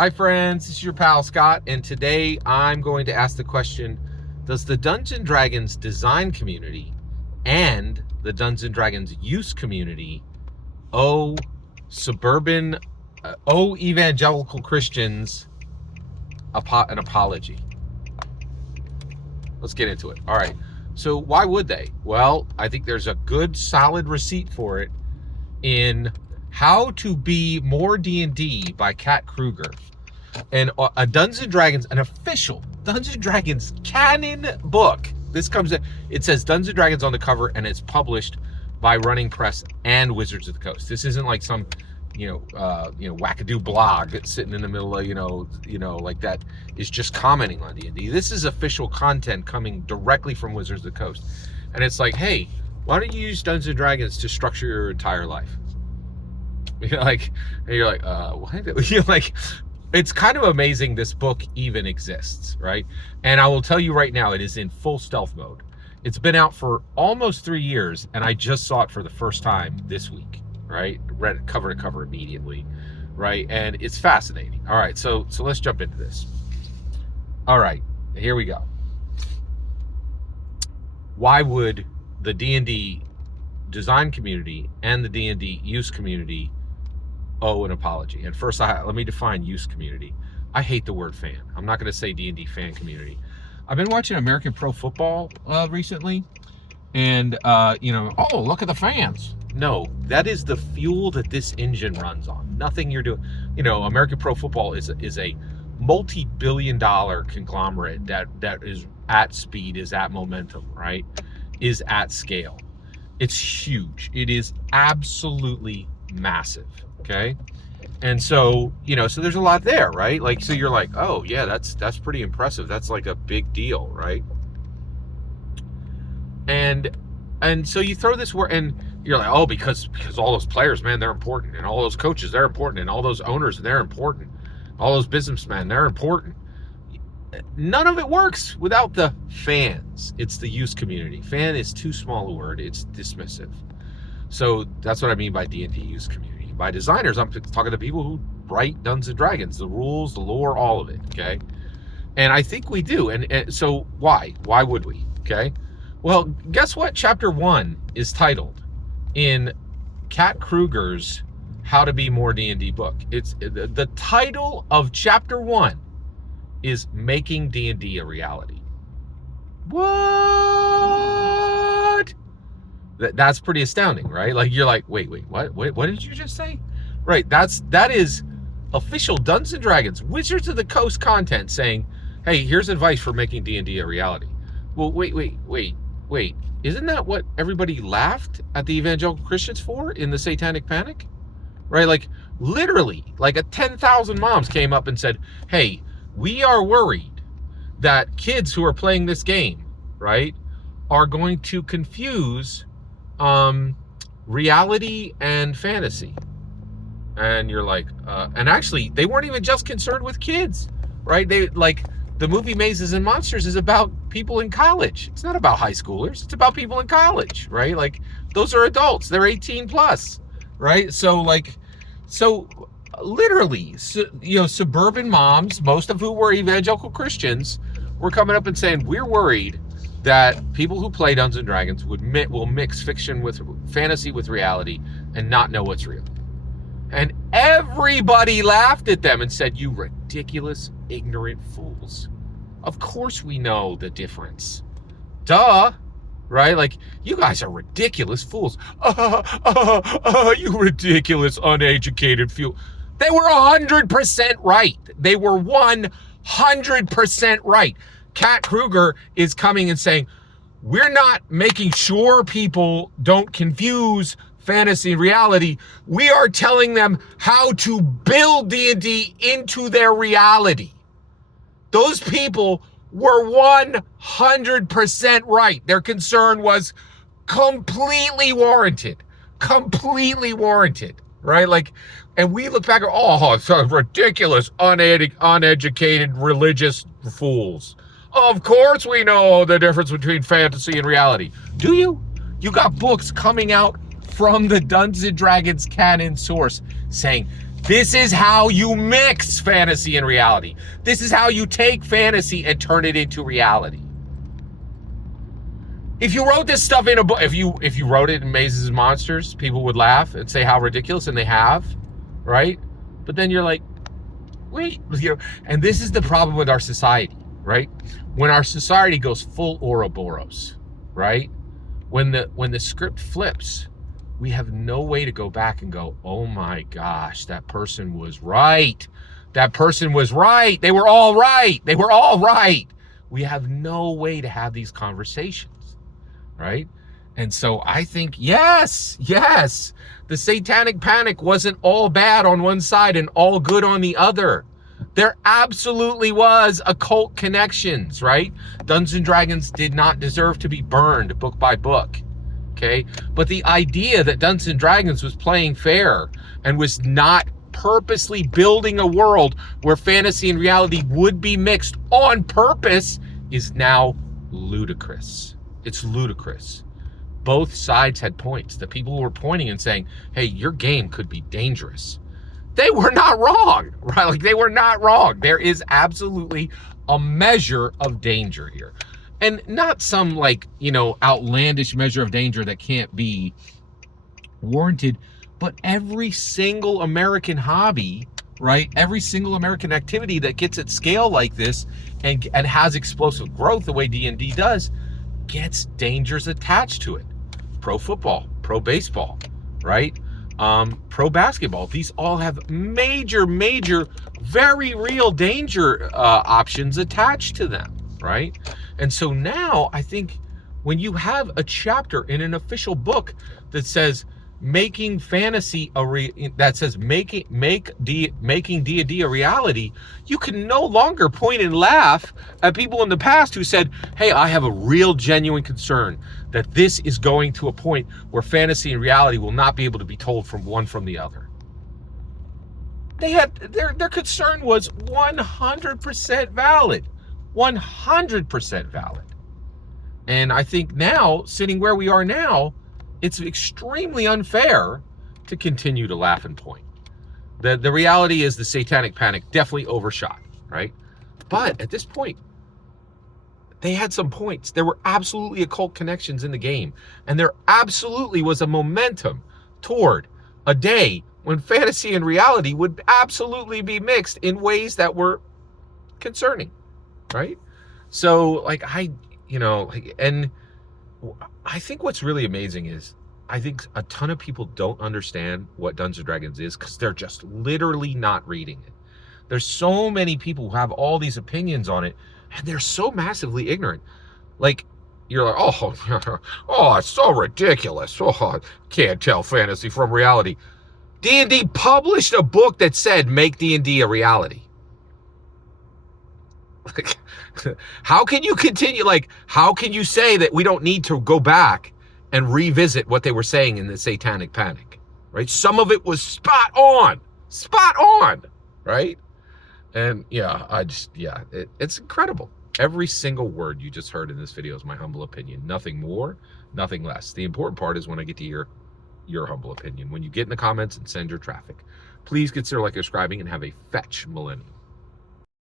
Hi friends, this is your pal Scott, and today I'm going to ask the question, does the Dungeons & Dragons design community and the Dungeons & Dragons use community owe evangelical Christians an apology? Let's get into it. All right, so why would they? Well, I think there's a good solid receipt for it in How to Be More D&D by Kat Kruger. And a Dungeons & Dragons, an official Dungeons & Dragons canon book. This comes in, it says Dungeons & Dragons on the cover, and it's published by Running Press and Wizards of the Coast. This isn't like some, wackadoo blog that's sitting in the middle of, like that is just commenting on D&D. This is official content coming directly from Wizards of the Coast. And it's like, hey, why don't you use Dungeons & Dragons to structure your entire life? You're like, what? You're like, it's kind of amazing this book even exists, right? And I will tell you right now, it is in full stealth mode. It's been out for almost 3 years, and I just saw it for the first time this week, right? Read it cover to cover immediately, right? And it's fascinating. All right, so let's jump into this. All right, here we go. Why would the D&D design community and the D&D use community owe an apology? And first, let me define use community. I hate the word fan. I'm not going to say D&D fan community. I've been watching American Pro Football recently, and look at the fans. No, that is the fuel that this engine runs on. Nothing you're doing. American Pro Football is a multi-billion-dollar conglomerate that is at speed, is at momentum, right? Is at scale. It's huge. It is absolutely massive. Okay. And so, so there's a lot there, right? Like, so you're like, oh yeah, that's pretty impressive. That's like a big deal, right? And so you throw this word, and you're like, oh, because all those players, man, they're important, and all those coaches, they're important, and all those owners, they're important, all those businessmen, they're important. None of it works without the fans. It's the use community. Fan is too small a word. It's dismissive. So that's what I mean by D&D use community. By designers, I'm talking to people who write Dungeons & Dragons, the rules, the lore, all of it, okay? And I think we do. And so why? Why would we, okay? Well, guess what Chapter 1 is titled in Kat Kruger's How to Be More D&D book? It's the title of Chapter 1 is Making D&D a Reality. What? That's pretty astounding, right? Like, you're like, wait, what did you just say? Right, that is official Dungeons & Dragons, Wizards of the Coast content saying, hey, here's advice for making D&D a reality. Well, wait. Isn't that what everybody laughed at the evangelical Christians for in the Satanic Panic? Right, like, literally, like 10,000 moms came up and said, hey, we are worried that kids who are playing this game, right, are going to confuse reality and fantasy. And you're like, and actually, they weren't even just concerned with kids, right? They like the movie Mazes and Monsters is about people in college. It's not about high schoolers. It's about people in college, right? Like, those are adults. They're 18 plus, right? So literally, suburban moms, most of who were evangelical Christians, were coming up and saying, we're worried that people who play Dungeons & Dragons will mix fiction with fantasy with reality and not know what's real. And everybody laughed at them and said, you ridiculous, ignorant fools. Of course we know the difference. Duh. Right? Like, you guys are ridiculous fools. You ridiculous, uneducated fool. They were 100% right. They were 100% right. Kat Kruger is coming and saying, we're not making sure people don't confuse fantasy and reality. We are telling them how to build D&D into their reality. Those people were 100% right. Their concern was completely warranted, right? Like, and we look back at, oh, it's ridiculous, uneducated religious fools. Of course we know the difference between fantasy and reality. Do you? You got books coming out from the Dungeons & Dragons canon source saying, This is how you mix fantasy and reality. This is how you take fantasy and turn it into reality. If you wrote this stuff in a book, if you wrote it in Mazes and Monsters, people would laugh and say how ridiculous, and they have, right? But then you're like, wait, and this is the problem with our society, right? When our society goes full Ouroboros, right? When the script flips, we have no way to go back and go, oh my gosh, that person was right. That person was right. They were all right. They were all right. We have no way to have these conversations. Right? And so I think, yes, the satanic panic wasn't all bad on one side and all good on the other. There absolutely was occult connections, right? Dungeons and Dragons did not deserve to be burned book by book, okay? But the idea that Dungeons and Dragons was playing fair and was not purposely building a world where fantasy and reality would be mixed on purpose is now ludicrous. It's ludicrous. Both sides had points. The people who were pointing and saying, hey, your game could be dangerous. They were not wrong, right? Like, they were not wrong. There is absolutely a measure of danger here. And not some, like, outlandish measure of danger that can't be warranted, but every single American hobby, right? Every single American activity that gets at scale like this and has explosive growth the way D&D does, gets dangers attached to it. Pro football, pro baseball, right? Pro basketball. These all have major, very real danger options attached to them, right? And so now I think when you have a chapter in an official book that says making fantasy making D&D a reality, you can no longer point and laugh at people in the past who said, hey, I have a real genuine concern that this is going to a point where fantasy and reality will not be able to be told from one from the other. They had their concern was 100% valid. 100% valid. And I think now, sitting where we are now, it's extremely unfair to continue to laugh and point. The reality is the satanic panic definitely overshot, right? But at this point, they had some points. There were absolutely occult connections in the game. And there absolutely was a momentum toward a day when fantasy and reality would absolutely be mixed in ways that were concerning, right? So, and I think what's really amazing is I think a ton of people don't understand what Dungeons and Dragons is because they're just literally not reading it. There's so many people who have all these opinions on it, and they're so massively ignorant. Like, you're like, oh, it's so ridiculous. Oh, can't tell fantasy from reality. D&D published a book that said make D&D a reality. Like, how can you continue? Like, how can you say that we don't need to go back and revisit what they were saying in the satanic panic, right? Some of it was spot on, right? And it's incredible. Every single word you just heard in this video is my humble opinion. Nothing more, nothing less. The important part is when I get to hear your humble opinion. When you get in the comments and send your traffic, please consider subscribing and have a fetch millennium.